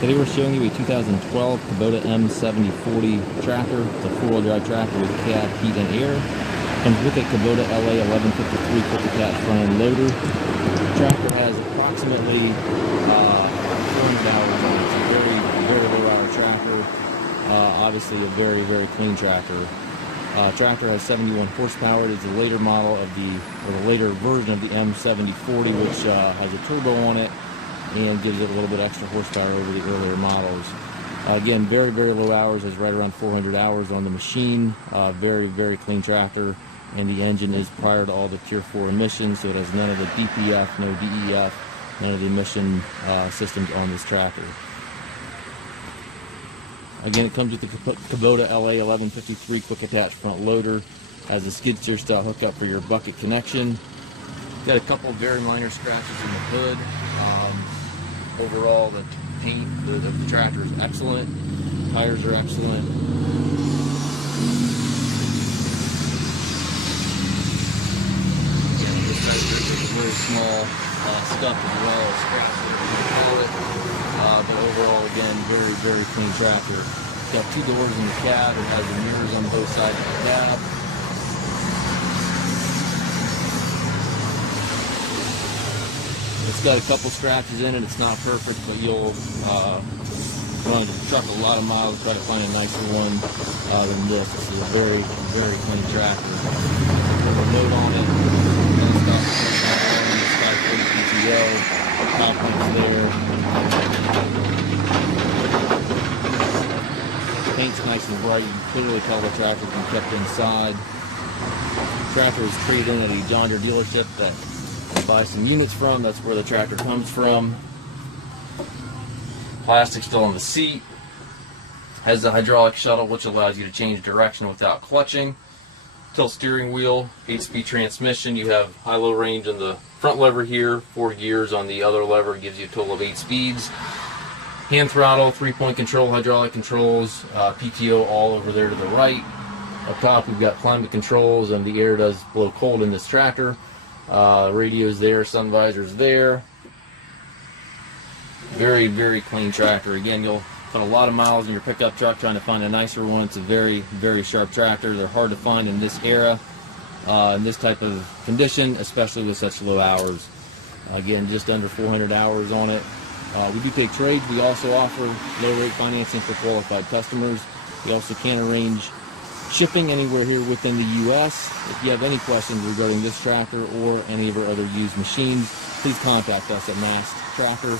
Today we're showing you a 2012 Kubota M7040 tractor. It's a four-wheel drive tractor with cab, heat, and air. Comes with a Kubota LA 1153 quick attach front end loader. The tractor has approximately 400 hours on it. It's a very low hour tractor. Obviously a very clean tractor. Tractor has 71 horsepower. It's a later model of the later version of the M7040, which has a turbo on it and gives it a little bit extra horsepower over the earlier models. Again, very low hours, has right around 400 hours on the machine. Very clean tractor, and the engine is prior to all the Tier 4 emissions, so it has none of the DPF, no DEF, none of the emission systems on this tractor. Again, it comes with the Kubota LA 1153 quick attach front loader. Has a skid steer style hookup for your bucket connection. Got a couple very minor scratches in the hood. Overall, the paint of the tractor is excellent. Tires are excellent. This tractor is very small scuff as well, scratches below it. But overall, again, very clean tractor. It's got two doors in the cab. It has the mirrors on both sides of the cab. It's got a couple scratches in it. It's not perfect, but you'll run the truck a lot of miles, try to find a nicer one than this. This is a very clean tractor. Put a note on it. PTO. Top link's there. Paint's nice and bright. You can clearly tell the tractor's been kept inside. The tractor is traded in at a John Deere dealership that buy some units from. That's where the tractor comes from. Plastic still on the seat. Has the hydraulic shuttle, which allows you to change direction without clutching. Tilt steering wheel, 8-speed transmission. You have high-low range on the front lever here, 4 gears on the other lever, gives you a total of 8 speeds. Hand throttle, 3-point control, hydraulic controls, PTO all over there to the right. Up top we've got climate controls, and the air does blow cold in this tractor. Radio's there, sun visor's there. Very clean tractor. Again, you'll put a lot of miles in your pickup truck trying to find a nicer one. It's a very sharp tractor. They're hard to find in this era, in this type of condition, especially with such low hours. Again, just under 400 hours on it. We do take trades. We also offer low rate financing for qualified customers. We also can arrange shipping anywhere here within the U.S. If you have any questions regarding this tractor or any of our other used machines, please contact us at Mast Tracker.